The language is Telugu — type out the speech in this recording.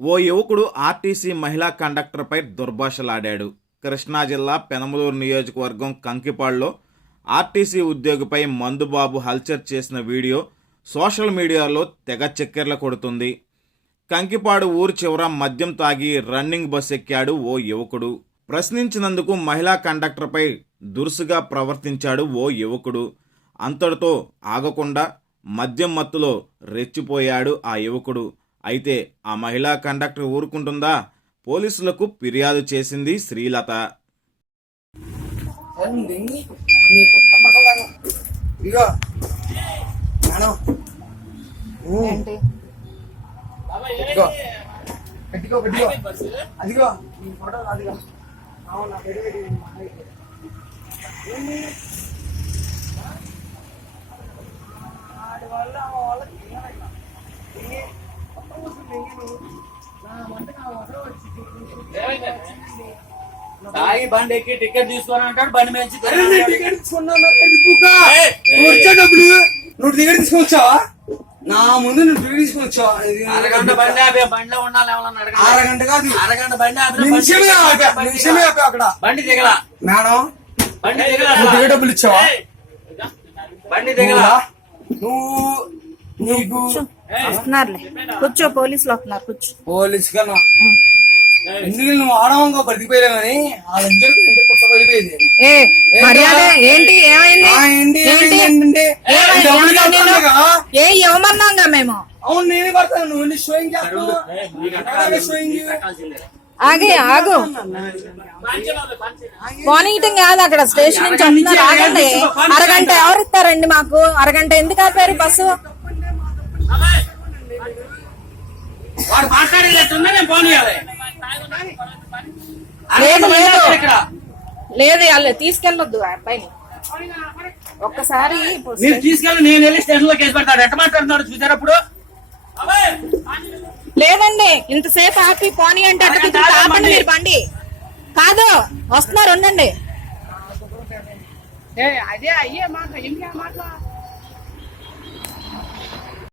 ఓ యువకుడు ఆర్టీసీ మహిళా కండక్టర్పై దుర్భాషలాడాడు. కృష్ణా జిల్లా పెనమలూరు నియోజకవర్గం కంకిపాడులో ఆర్టీసీ ఉద్యోగిపై మందుబాబు హల్చర్ చేసిన వీడియో సోషల్ మీడియాలో తెగ చక్కెర్ల కొడుతుంది. కంకిపాడు ఊరు చివర మద్యం తాగి రన్నింగ్ బస్ ఎక్కాడు ఓ యువకుడు. ప్రశ్నించినందుకు మహిళా కండక్టర్పై దురుసుగా ప్రవర్తించాడు ఓ యువకుడు. అంతటితో ఆగకుండా మద్యం మత్తులో రెచ్చిపోయాడు ఆ యువకుడు. అయితే ఆ మహిళా కండక్టర్ ఊరుకుంటుందా? పోలీసులకు ఫిర్యాదు చేసింది శ్రీలత. ఏంది? తాగి బండి ఎక్కి టికెట్ తీసుకొని అంటాడు బండి మంచి టికెట్ డబ్బులు నువ్వు టికెట్ తీసుకొచ్చావా? నా ముందు నువ్వు టికెట్ తీసుకొచ్చావా? అరగంట బండి ఆపే బండిలో ఉండాలి ఎవరన్నా. అరగంట కాదు. అరగంట బండి ఆపిన బండి నిమిషమే. ఆపా నిమిషమే. ఆపా అక్కడ. బండి దిగల మేడం బండి దిగల టికెట్ డబ్బులు ఇచ్చావా? బండి దిగల నువ్వు నీకు వస్తున్నారులే. కూర్చో పోలీసులు వస్తున్నారు కూర్చో. పోలీస్ కన్నా. ఎందుకు నువ్వు ఆడవంగా ఏ మర్యాద? ఏంటి? ఏమైంది? ఏంటి? ఏ ఇవ్వమన్నాగా మేము? అవును నేనే పడతాను నువ్వు నీ షోయింగ్ చేస్తావు? అలాగే షోయింగ్ ఆగే ఆగు. పోనీయటం కాదు అక్కడ స్టేషన్ నుంచి ఆగండి. అరగంట ఎవరు ఇస్తారండి మాకు? అరగంట ఎందుకు ఆపారు బస్సు? వాడు మాట్లాడేటట్టున్నా నేను ఫోన్ చేయాలి. లేదు లేదు. ఇక్కడ? లేదు వాళ్ళు తీసుకెళ్ళొద్దు ఆ అబ్బాయిని. ఒక్కసారి మీరు తీసుకెళ్ళి నేను వెళ్ళి స్టేషన్లో కేసు పెడతాడు ఎట్ట మాట్లాడుతున్నాడు చూసారు అప్పుడు లేదండి ఇంతసేపు ఆపి పోనీ అంటే ఆపండి మీరు బండి. కాదు వస్తున్నారు ఉండండి. ఏ అదే అయ్యే మాట ఇంకా మాట